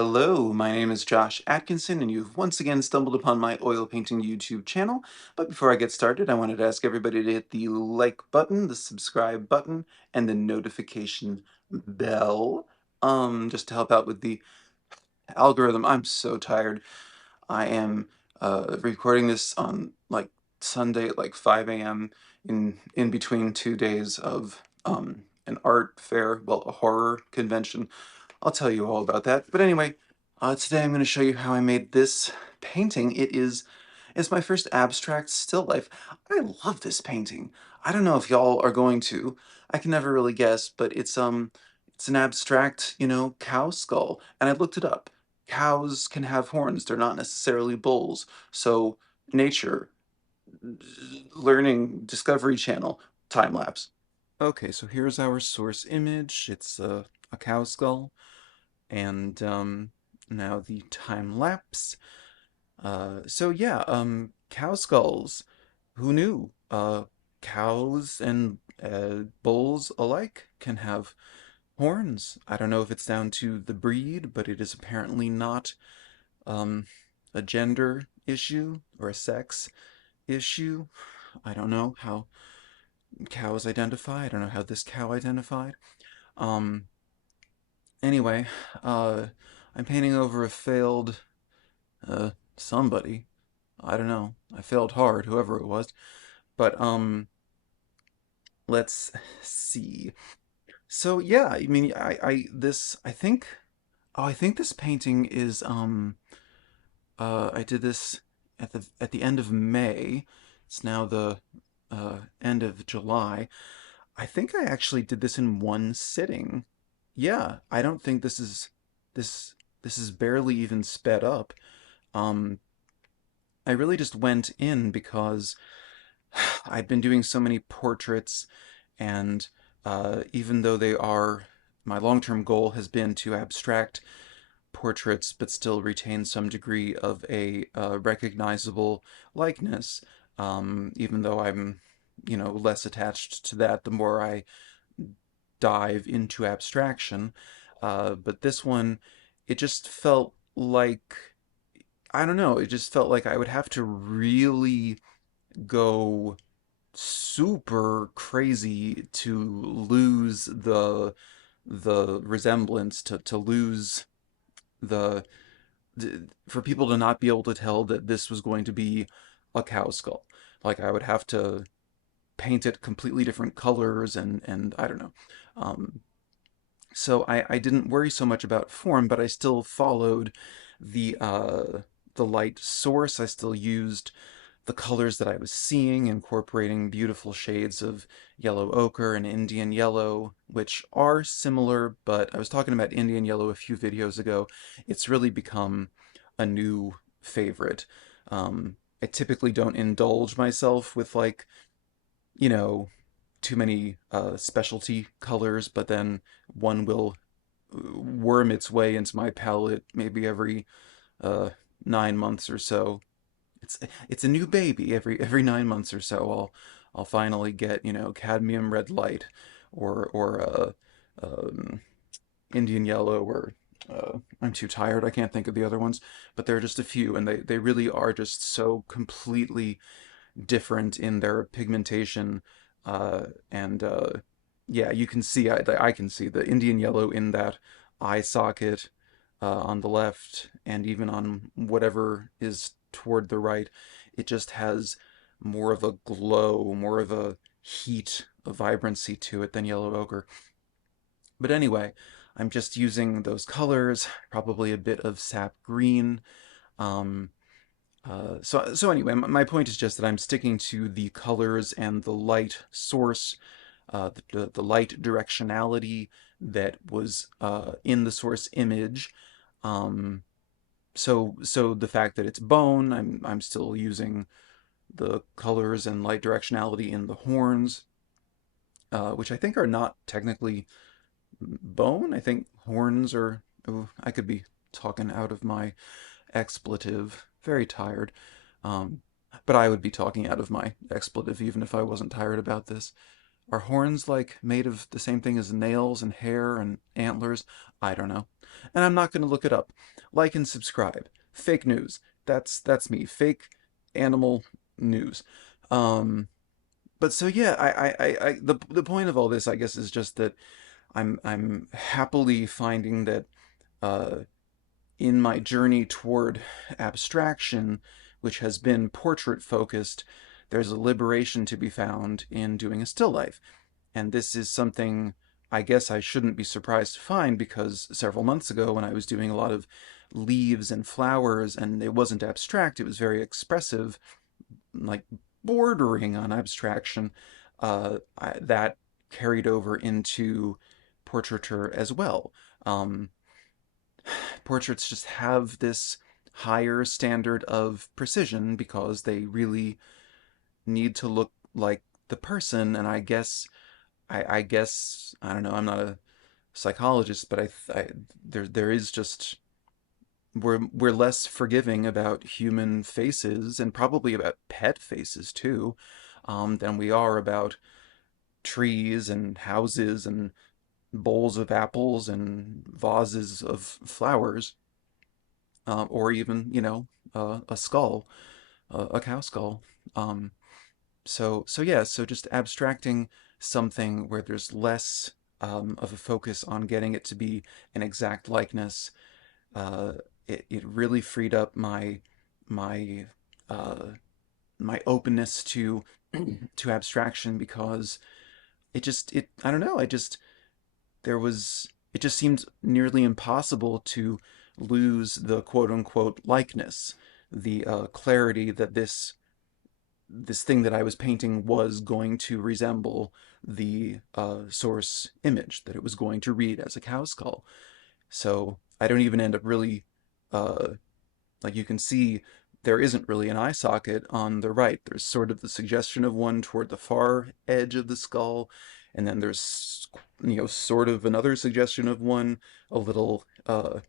Hello, my name is Josh Atkinson, and you've once again stumbled upon my oil painting YouTube channel. But before I get started, I wanted to ask everybody to hit the like button, the subscribe button, and the notification bell, just to help out with the algorithm. I'm so tired. I am recording this on like Sunday at like 5 a.m. in between 2 days of an art fair, well, a horror convention. I'll tell you all about that. But anyway, today I'm going to show you how I made this painting. It's my first abstract still life. I love this painting. I don't know if y'all are going to. I can never really guess, but it's an abstract, cow skull. And I looked it up. Cows can have horns. They're not necessarily bulls. So nature, learning, Discovery Channel, time lapse. Okay, so here's our source image. It's a cow skull. And now the time lapse. So yeah, cow skulls. Who knew? Cows and bulls alike can have horns. I don't know if it's down to the breed, but it is apparently not um, a gender issue or a sex issue. I don't know how cows identify. I don't know how this cow identified. Um, anyway, I'm painting over a failed somebody. I don't know. I failed hard, whoever it was. But let's see. So yeah, I mean, I think, oh, I think this painting is I did this at the end of May. It's now the end of July. I think I actually did this in one sitting. Yeah, I don't think this this is barely even sped up. Um, I really just went in because I've been doing so many portraits, and even though my long-term goal has been to abstract portraits but still retain some degree of a recognizable likeness, even though I'm, less attached to that the more I dive into abstraction. But this one, it just felt like, I don't know, it just felt like I would have to really go super crazy to lose the resemblance, to lose the for people to not be able to tell that this was going to be a cow skull. Like I would have to paint it completely different colors, and I don't know. Um, so I didn't worry so much about form, but I still followed the light source. I still used the colors that I was seeing, incorporating beautiful shades of yellow ochre and Indian yellow, which are similar, but I was talking about Indian yellow a few videos ago. It's really become a new favorite. I typically don't indulge myself with like, you know, too many specialty colors, but then one will worm its way into my palette maybe every uh, 9 months or so. It's it's a new baby every 9 months or so. I'll finally get cadmium red light or Indian yellow or I'm too tired. I can't think of the other ones, but there are just a few, and they really are just so completely different in their pigmentation. And yeah, you can see I can see the Indian yellow in that eye socket on the left, and even on whatever is toward the right. It just has more of a glow, more of a heat, a vibrancy to it than yellow ochre. But anyway, I'm just using those colors, probably a bit of sap green. Um, so anyway, my point is just that I'm sticking to the colors and the light source, the light directionality that was in the source image. Um, so the fact that it's bone, I'm still using the colors and light directionality in the horns, which I think are not technically bone. I think horns are. Oh, I could be talking out of my expletive. Very tired. Um, but I would be talking out of my expletive even if I wasn't tired about this. Are horns like made of the same thing as nails and hair and antlers? I don't know. And I'm not going to look it up. Like and subscribe. Fake news. That's me. Fake animal news. Um, but so yeah, the point of all this, I guess, is just that I'm happily finding that uh, in my journey toward abstraction, which has been portrait focused, there's a liberation to be found in doing a still life. And this is something I guess I shouldn't be surprised to find because several months ago, when I was doing a lot of leaves and flowers, and it wasn't abstract, it was very expressive, like bordering on abstraction, that carried over into portraiture as well. Um, Portraits just have this higher standard of precision because they really need to look like the person. And I guess I don't know. I'm not a psychologist, but there is just we're less forgiving about human faces and probably about pet faces too, than we are about trees and houses and bowls of apples and vases of flowers, or even a skull, a cow skull. Um, so yeah, so just abstracting something where there's less of a focus on getting it to be an exact likeness, uh, it really freed up my uh, my openness to to abstraction because it I don't know, I just there was it just seemed nearly impossible to lose the quote unquote likeness, the clarity that this thing that I was painting was going to resemble the source image, that it was going to read as a cow skull. So I don't even end up really, uh, like you can see, there isn't really an eye socket on the right. There's sort of the suggestion of one toward the far edge of the skull, and then there's sort of another suggestion of one a little a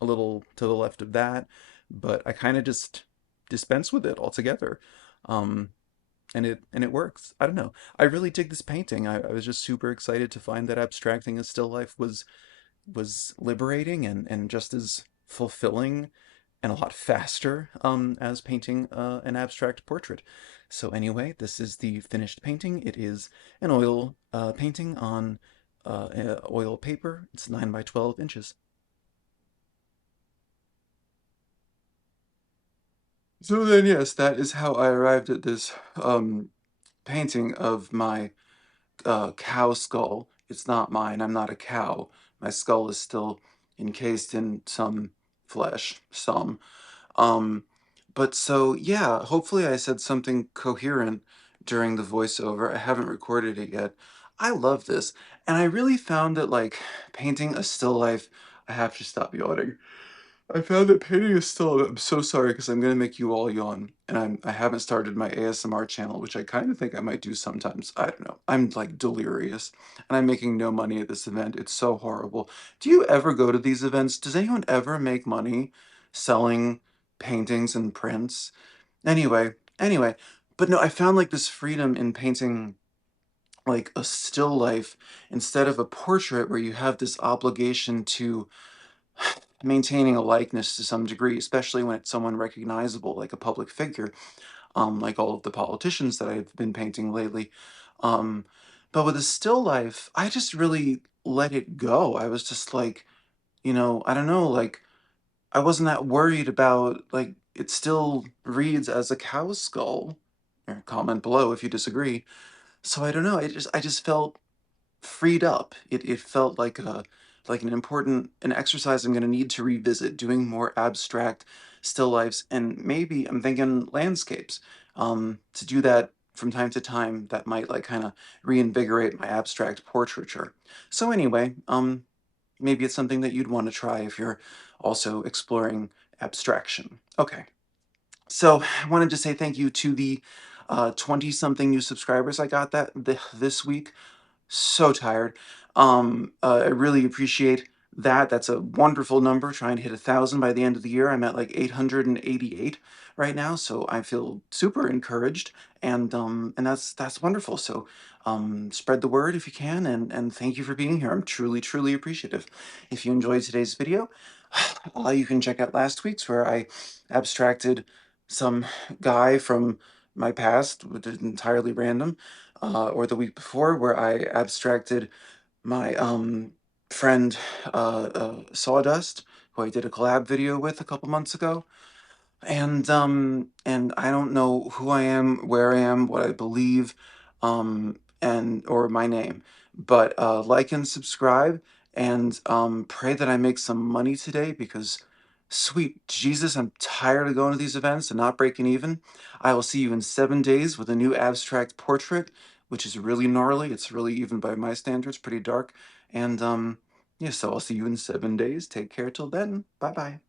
little to the left of that, but I kind of just dispense with it altogether. Um, and it works. I don't know. I really dig this painting. I was just super excited to find that abstracting a still life was liberating and just as fulfilling and a lot faster as painting an abstract portrait. So anyway, this is the finished painting. It is an oil painting on oil paper. It's 9 by 12 inches. So then, yes, that is how I arrived at this painting of my cow skull. It's not mine. I'm not a cow. My skull is still encased in some flesh, some. Um, but so, yeah, hopefully I said something coherent during the voiceover. I haven't recorded it yet. I love this. And I really found that, like, painting a still life, I have to stop yawning. I found that painting is still. I'm so sorry because I'm gonna make you all yawn, and I haven't started my ASMR channel, which I kind of think I might do sometimes. I don't know. I'm like delirious, and I'm making no money at this event. It's so horrible. Do you ever go to these events? Does anyone ever make money selling paintings and prints? Anyway, but no, I found like this freedom in painting like a still life instead of a portrait where you have this obligation to maintaining a likeness to some degree, especially when it's someone recognizable, like a public figure, like all of the politicians that I've been painting lately. Um, but with a still life, I just really let it go. I was just like, I don't know, like I wasn't that worried about like it still reads as a cow skull. Or comment below if you disagree. So I don't know. I just felt freed up. It felt like an important an exercise I'm going to need to revisit, doing more abstract still lifes, and maybe I'm thinking landscapes. To do that from time to time, that might like kind of reinvigorate my abstract portraiture. So anyway, maybe it's something that you'd want to try if you're also exploring abstraction. Okay, so I wanted to say thank you to the 20 something new subscribers I got this week. So tired. I really appreciate that's a wonderful number. Trying to hit 1,000 by the end of the year. I'm at like 888 right now, so I feel super encouraged, and that's wonderful. So spread the word if you can, and thank you for being here. I'm truly appreciative. If you enjoyed today's video, you can check out last week's where I abstracted some guy from my past, which is entirely random, or the week before where I abstracted my friend Sawdust, who I did a collab video with a couple months ago. And I don't know who I am, where I am, what I believe, and or my name. But like and subscribe, and pray that I make some money today, because sweet Jesus, I'm tired of going to these events and not breaking even. I will see you in 7 days with a new abstract portrait, which is really gnarly. It's really, even by my standards, pretty dark. And yeah, so I'll see you in 7 days. Take care till then. Bye bye.